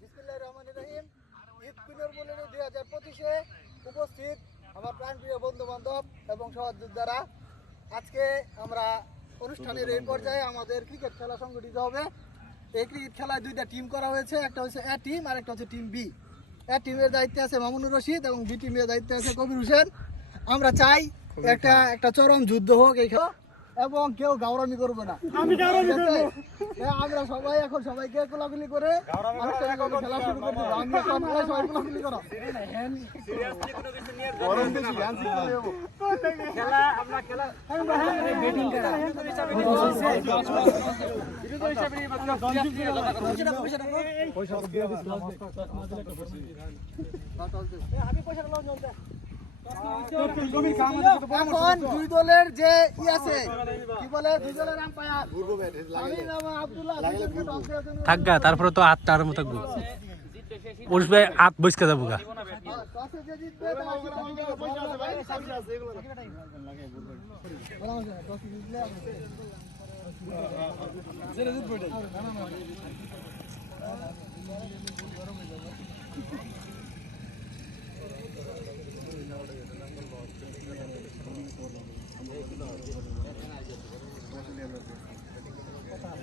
বিসমিল্লাহির রহমানির রহিম। ঈদ বলে দুই হাজার পঁচিশে উপস্থিত আমার প্রাণপ্রিয় বন্ধু বান্ধব এবং সহযোদ্ধারা আজকে আমরা অনুষ্ঠানের এই পর্যায়ে আমাদের ক্রিকেট খেলা সংগঠিত হবে এই ক্রিকেট খেলায় দুইটা টিম করা হয়েছে। একটা হচ্ছে এ টিম আর একটা হচ্ছে টিম বি এ টিমের দায়িত্বে আছে মামুনুর রশিদ এবং বি টিমের দায়িত্বে আছে কবির হোসেন। আমরা চাই একটা একটা চরম যুদ্ধ হোক এই খেলা। এবং কেউ গাওরামি করবে না আমি আমরা সবাই এখন সবাইকে কোলাকুলি করে খেলা শুরু করে দেবো আমি এখন আপনারা সবাই কোলাকুলি করো গরম বেশি হ্যান্ড সিগন্যাল দেবো এখন দুই দলের যে ই আছে, কি বলে, দুই দলের আম্পায়ার থাকগা, তারপরে তো আট তার মতো থাকব উঠবে আট বসকে যাব গা। জিতবে